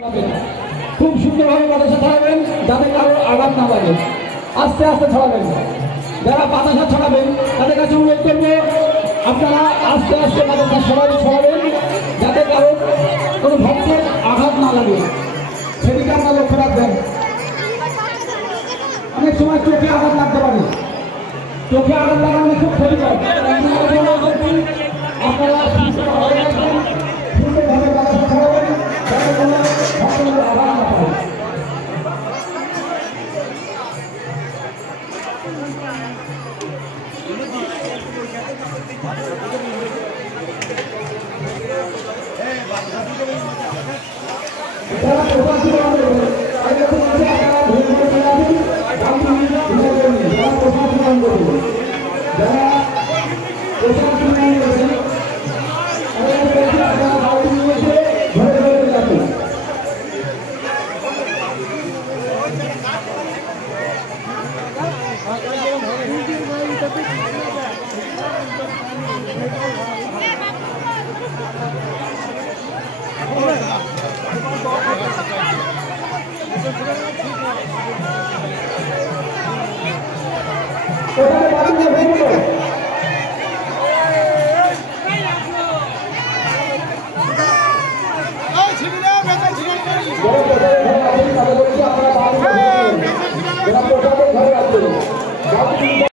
খুব সুন্দরভাবে বাতাসা ছড়াবেন যাতে কারো আঘাত না লাগে। আস্তে আস্তে ছড়াবেন। যারা বাতাসা ছড়াবেন তাদের কাছে অনুরোধ করবো আপনারা আস্তে আস্তে বাতাসা ছড়াবেন যাতে কারো কোনো ভক্তের আঘাত না লাগে, সেদিকে আপনারা লক্ষ্য রাখবেন। অনেক সময় চোখে আঘাত লাগতে পারে, চোখে আঘাত লাগানো খুব ক্ষতিকর। আপনারা সুন্দরভাবে বাতাসা ছড়াবেন যাতে কোনো ভক্তের আঘাত না পায়।